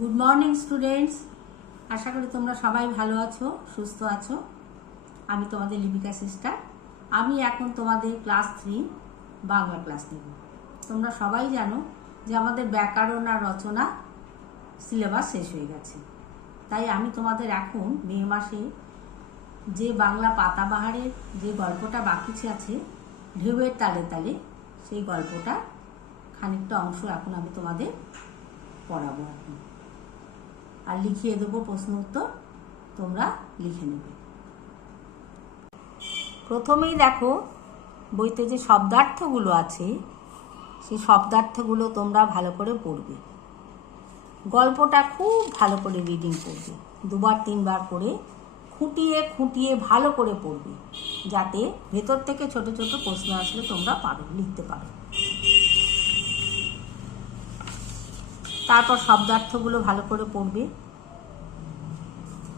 Good morning students, আশা করি তোমরা সবাই ভালো আছো, সুস্থ আছো। আমি তোমাদের লিপিকা সিস্টার। আমি এখন তোমাদের ক্লাস 3 বাংলা ক্লাস নেব। তোমরা সবাই জানো যে আমাদের ব্যাকরণ আর রচনা সিলেবাস শেষ হয়ে গেছে, তাই আমি তোমাদের এখন মে মাসে যে বাংলা পাতাবাহারের যে গল্পটা বাকি আছে ঢেউয়ের তালে তালে, সেই গল্পটা খানিকটা অংশ এখন আমি তোমাদের পড়াবো এখন, আর লিখিয়ে দেবো প্রশ্ন উত্তর, তোমরা লিখে নেবে। প্রথমেই দেখো বইতে যে শব্দার্থগুলো আছে সেই শব্দার্থগুলো তোমরা ভালো করে পড়বে। গল্পটা খুব ভালো করে রিডিং করবে, 2-3 বার করে খুঁটিয়ে খুঁটিয়ে ভালো করে পড়বে, যাতে ভেতর থেকে ছোট ছোট প্রশ্ন আসলে তোমরা লিখতে পারো। তারপর শব্দার্থগুলো ভালো করে পড়বে।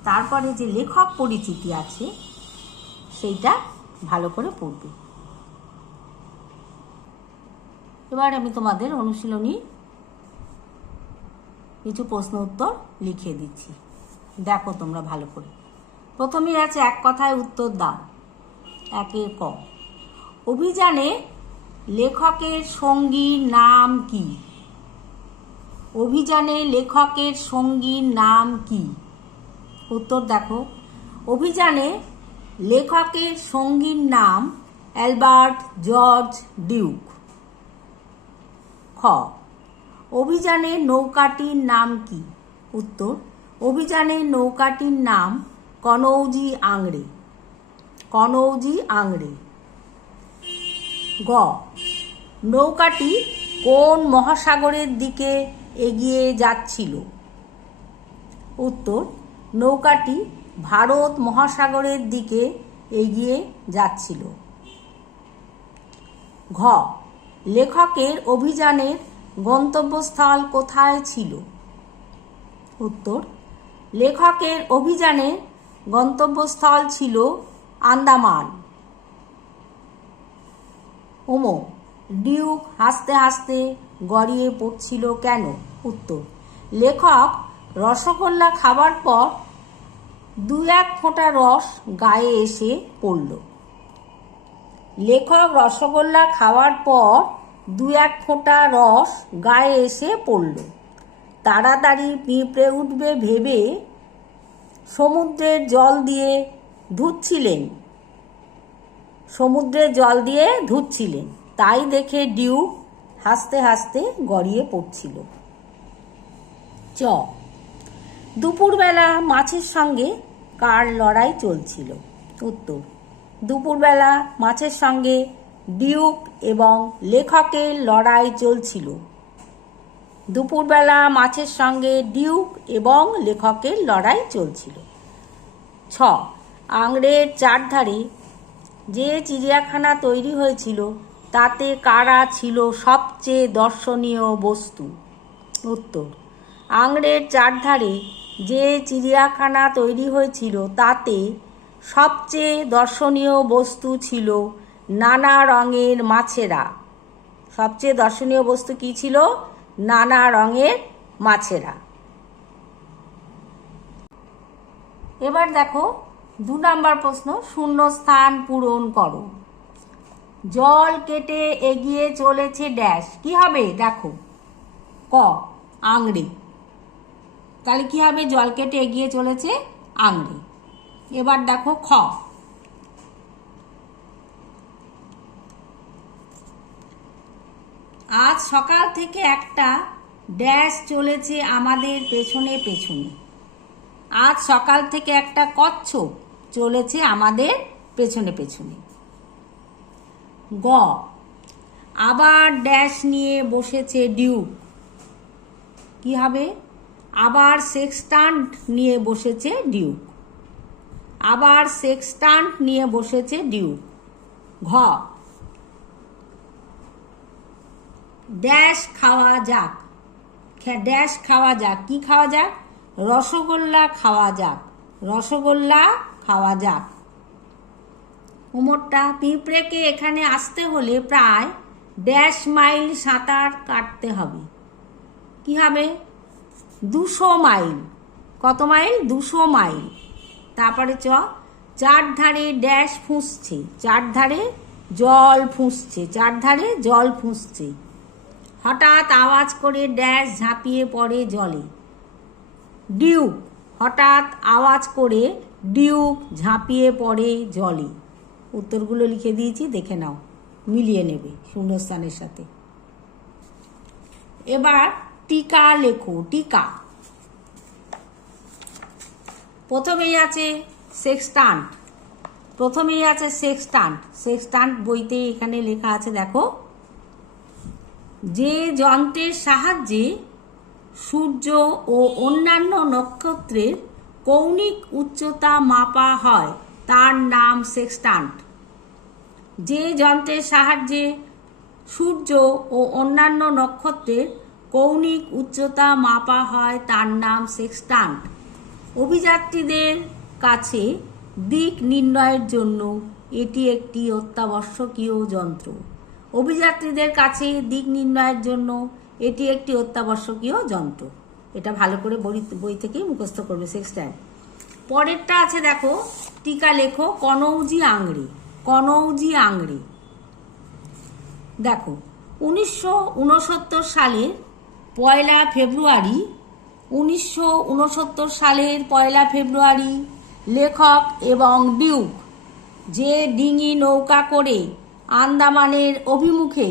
তারপরে যে লেখক পরিচিতি আছে সেইটা ভালো করে পড়বে। এবার আমি তোমাদের অনুশীলনী কিছু প্রশ্ন উত্তর লিখে দিচ্ছি, দেখো তোমরা ভালো করে। প্রথমেই আছে এক কথায় উত্তর দাও। 1 ক, অভিযানে লেখকের সঙ্গীর নাম কি? অভিযানে লেখকের সঙ্গীর নাম কি? উত্তর দেখো, অভিযানে লেখকের সঙ্গীর নাম অ্যালবার্ট জর্জ ডিউক। খ, অভিযানে নৌকাটির নাম কি? উত্তর, অভিযানে নৌকাটির নাম কনৌজি আংড়ে। কনৌজি আংড়ে। গ, নৌকাটি কোন মহাসাগরের দিকে এগিয়ে যাচ্ছিল? উত্তর, নৌকাটি ভারত মহাসাগরের দিকে এগিয়ে যাচ্ছিল। ঘ, লেখকের অভিযানের গন্তব্যস্থল কোথায় ছিল? উত্তর, লেখকের অভিযানের গন্তব্যস্থল ছিল আন্দামান। ওমো, ডিউক হাসতে হাসতে গড়িয়ে পড়ছিল কেন? উত্তর, লেখক রসগোল্লা খাবার পর 2-1 ফোঁটা রস গায়ে এসে পড়ল। লেখক রসগোল্লা খাওয়ার পর 2-1 ফোঁটা রস গায়ে এসে পড়ল। তাড়াতাড়ি পিঁপড়ে উঠবে ভেবে সমুদ্রের জল দিয়ে ধুচ্ছিলেন। সমুদ্রের জল দিয়ে ধুচ্ছিলেন, তাই দেখে ডিউক হাসতে হাসতে গড়িয়ে পড়ছিল। চ, দুপুরবেলা মাছের সঙ্গে কার লড়াই চলছিল? উত্তর, দুপুরবেলা মাছের সঙ্গে ডিউক এবং লেখকের লড়াই চলছিল। দুপুরবেলা মাছের সঙ্গে ডিউক এবং লেখকের লড়াই চলছিল। ছ, আংড়ের চারধারে যে চিড়িয়াখানা তৈরি হয়েছিল তাতে কারা ছিল সবচেয়ে দর্শনীয় বস্তু? উত্তর, আংড়ের চারধারে যে চিড়িয়াখানা তৈরি হয়েছিল তাতে সবচেয়ে দর্শনীয় বস্তু ছিল নানা রঙের মাছেরা। সবচেয়ে দর্শনীয় বস্তু কি ছিল? নানা রঙের মাছেরা। এবার দেখো 2 নম্বর প্রশ্ন, শূন্যস্থান পূরণ করো। জল কেটে এগিয়ে চলেছে ড্যাশ, কি হবে? দেখো, ক, আংড়ে। তাহলে কি হবে? জল কেটে এগিয়ে চলেছে আংড়ে। এবার দেখো খ, আজ সকাল থেকে একটা ড্যাশ চলেছে আমাদের পেছনে পেছনে। আজ সকাল থেকে একটা কচ্ছপ চলেছে আমাদের পেছনে পেছনে। গ, আবার ড্যাশ নিয়ে বসেছে ডিউক, কি হবে? আবার সেক্সটান্ট নিয়ে বসেছে ডিউক। আবার সেক্সটান্ট নিয়ে বসেছে ডিউক। ঘ, ড্যাশ খাওয়া যাক। ড্যাশ খাওয়া যাক, কি খাওয়া যাক? রসগোল্লা খাওয়া যাক। রসগোল্লা খাওয়া যাক। উমরটা, পিঁপড়েকে এখানে আসতে হলে প্রায় ড্যাশ মাইল সাঁতার কাটতে হবে, কি হবে? 200 মাইল। কত মাইল? 200 মাইল। তারপরে চারধারে ড্যাশ ফুঁসছে, চারধারে জল ফুঁসছে, চারধারে জল ফুঁসছে। হঠাৎ আওয়াজ করে ড্যাশ ঝাঁপিয়ে পড়ে জলে। ডিউক, হঠাৎ আওয়াজ করে ডিউক ঝাঁপিয়ে পড়ে জলে। উত্তরগুলো লিখে দিয়েছি, দেখে নাও, মিলিয়ে নেবে শূন্যস্থানের সাথে। এবার টিকা লেখো। টিকা প্রথমেই আছে সেক্সটান্ট। প্রথমেই আছে সেক্সটান্ট। সেক্সটান্ট বইতে এখানে লেখা আছে, দেখো, যে যন্ত্রের সাহায্যে সূর্য ও অন্যান্য নক্ষত্রের কৌণিক উচ্চতা মাপা হয় তার নাম সেক্সটান্ট। যে যন্ত্রের সাহায্যে সূর্য ও অন্যান্য নক্ষত্রের কৌণিক উচ্চতা মাপা হয় তার নাম সেক্সটান্ট। অভিযাত্রীদের কাছে দিক নির্ণয়ের জন্য এটি একটি অত্যাবশ্যকীয় যন্ত্র। অভিযাত্রীদের কাছে দিক নির্ণয়ের জন্য এটি একটি অত্যাবশ্যকীয় যন্ত্র। এটা ভালো করে বই থেকেই মুখস্থ করবে, সেক্সটান্ট। পরেরটা আছে, দেখো, টিকা লেখো কনৌজি আংড়ে। কনৌজি আংড়ে, দেখো, 1969 সালের 1 ফেব্রুয়ারি 1969 সালের 1 ফেব্রুয়ারি লেখক এবং ডিউক যে ডিঙি নৌকা করে আন্দামানের অভিমুখে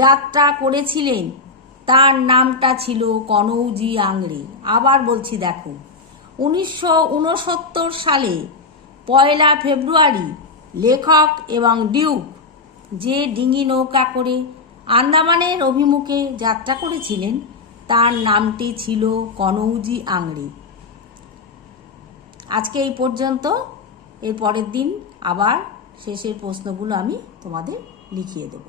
যাত্রা করেছিলেন তার নামটা ছিল কনৌজি আংড়ে। আবার বলছি, দেখো, 1969 সালে 1 ফেব্রুয়ারি লেখক এবং ডিউক যে ডিঙি নৌকা করে আন্দামানের অভিমুখে যাত্রা করেছিলেন তার নামটি ছিল কনৌজি আংড়ে। আজকে এই পর্যন্ত। এর পরের দিন আবার শেষের প্রশ্নগুলো আমি তোমাদের লিখিয়ে দেব।